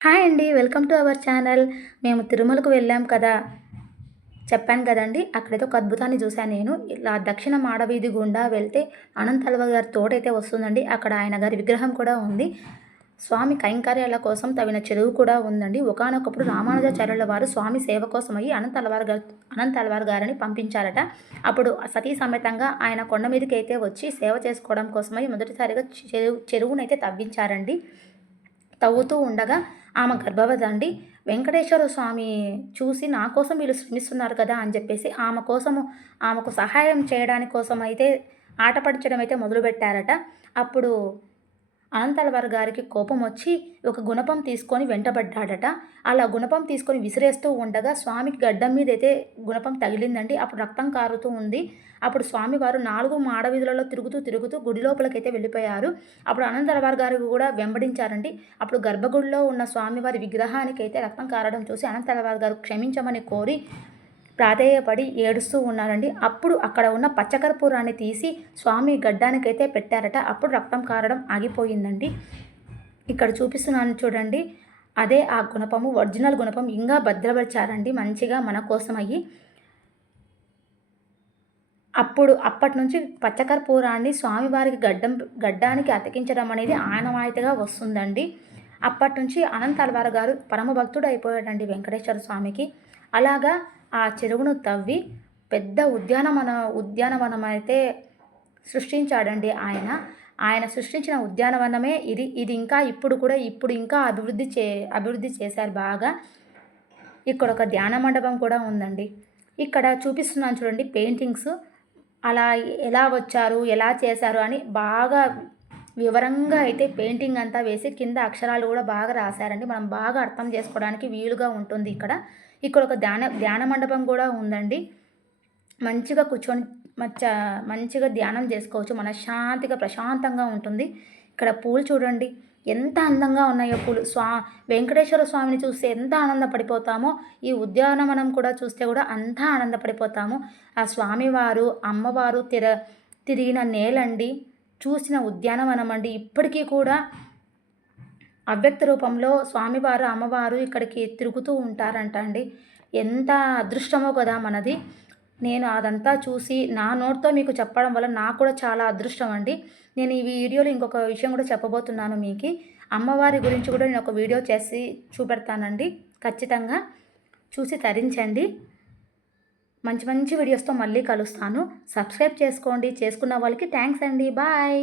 Hi అండి. Welcome to our channel. మేము తిరుమలకు వెళ్ళాం కదా! చెప్పాను కదండీ! అక్కడైతే ఒక అద్భుతాన్ని చూశాను నేను. ఇలా దక్షిణ మాడవీధి గుండా వెళ్తే అనంతల్వ గారి తోటైతే వస్తుందండి. అక్కడ ఆయన గారి విగ్రహం కూడా ఉంది. స్వామి కైంకర్యాల కోసం తవ్విన చెరువు కూడా ఉందండి. ఒకానొకప్పుడు రామానుజాచార్యుల వారు స్వామి సేవ కోసమయ్యి అనంతల్వార్ గారిని పంపించారట. అప్పుడు సతీ సమేతంగా ఆయన కొండ మీదకైతే వచ్చి సేవ చేసుకోవడం కోసమై మొదటిసారిగా చెరువునైతే తవ్వించారండి. తవ్వుతూ ఉండగా ఆమె గర్భవతి అండి. వెంకటేశ్వర స్వామి చూసి నా కోసం వీళ్ళు శ్రమిస్తున్నారు కదా అని చెప్పేసి ఆమెకు సహాయం చేయడానికి కోసం అయితే ఆటపడించడం అయితే మొదలుపెట్టారట. అప్పుడు అనంతలవారి గారికి కోపం వచ్చి ఒక గుణపం తీసుకొని వెంటబడ్డాడట. అలా గుణపం తీసుకొని విసిరేస్తూ ఉండగా స్వామికి గడ్డం మీదైతే గుణపం తగిలిందండి. అప్పుడు రక్తం కారుతూ ఉంది. అప్పుడు స్వామివారు 4 మాడవీధులలో తిరుగుతూ గుడి లోపలికైతే వెళ్ళిపోయారు. అప్పుడు అనంతలవారి గారు కూడా వెంబడించారండి. అప్పుడు గర్భగుడిలో ఉన్న స్వామివారి విగ్రహానికైతే రక్తం కారడం చూసి అనంతలవారి గారు క్షమించమని కోరి ప్రాధేయపడి ఏడుస్తూ ఉన్నారండి. అప్పుడు అక్కడ ఉన్న పచ్చకర్పూరాన్ని తీసి స్వామి గడ్డానికైతే పెట్టారట. అప్పుడు రక్తం కారడం ఆగిపోయిందండి. ఇక్కడ చూపిస్తున్నాను చూడండి. అదే ఆ గుణపము, ఒరిజినల్ గుణపం ఇంకా భద్రపరిచారండి మంచిగా మన కోసమయ్యి. అప్పటి నుంచి పచ్చకర్పూరాన్ని స్వామివారికి గడ్డానికి అతికించడం అనేది ఆనవాయితీగా వస్తుందండి. అప్పటి నుంచి అనంతల్వార్ గారు పరమభక్తుడు అయిపోయాడండి వెంకటేశ్వర స్వామికి. అలాగా ఆ చెరువును తవ్వి పెద్ద ఉద్యానవనం అయితే సృష్టించాడండి ఆయన. ఆయన సృష్టించిన ఉద్యానవనమే ఇది ఇంకా ఇప్పుడు ఇంకా అభివృద్ధి చేశారు బాగా. ఇక్కడ ఒక ధ్యాన మండపం కూడా ఉందండి. ఇక్కడ చూపిస్తున్నాను చూడండి పెయింటింగ్స్. అలా ఎలా వచ్చారు, ఎలా చేశారు అని బాగా వివరంగా అయితే పెయింటింగ్ అంతా వేసి కింద అక్షరాలు కూడా బాగా రాశారండి. మనం బాగా అర్థం చేసుకోవడానికి వీలుగా ఉంటుంది ఇక్కడ. ఇక్కడ ఒక ధ్యాన మండపం కూడా ఉందండి. మంచిగా కూర్చొని మంచిగా ధ్యానం చేసుకోవచ్చు. మనశ్శాంతిగా ప్రశాంతంగా ఉంటుంది. ఇక్కడ పూలు చూడండి ఎంత అందంగా ఉన్నాయో పూలు. వెంకటేశ్వర స్వామిని చూస్తే ఎంత ఆనందపడిపోతామో ఈ ఉద్యానవనం కూడా చూస్తే కూడా అంతా ఆనందపడిపోతాము. ఆ స్వామివారు అమ్మవారు తిరిగిన నేలండి, చూసిన ఉద్యానవనం అండి. ఇప్పటికీ కూడా అవ్యక్త రూపంలో స్వామివారు అమ్మవారు ఇక్కడికి తిరుగుతూ ఉంటారంట అండి. ఎంత అదృష్టమో కదా మనది. నేను అదంతా చూసి నా నోటితో మీకు చెప్పడం వల్ల నాకు కూడా చాలా అదృష్టం అండి. నేను ఈ వీడియోలో ఇంకొక విషయం కూడా చెప్పబోతున్నాను మీకు. అమ్మవారి గురించి కూడా నేను ఒక వీడియో చేసి చూపెడతానండి. ఖచ్చితంగా చూసి తరించండి. మంచి వీడియోస్తో మళ్ళీ కలుస్తాను. సబ్స్క్రైబ్ చేసుకోండి. చేసుకున్న వాళ్ళకి థ్యాంక్స్ అండి. బాయ్.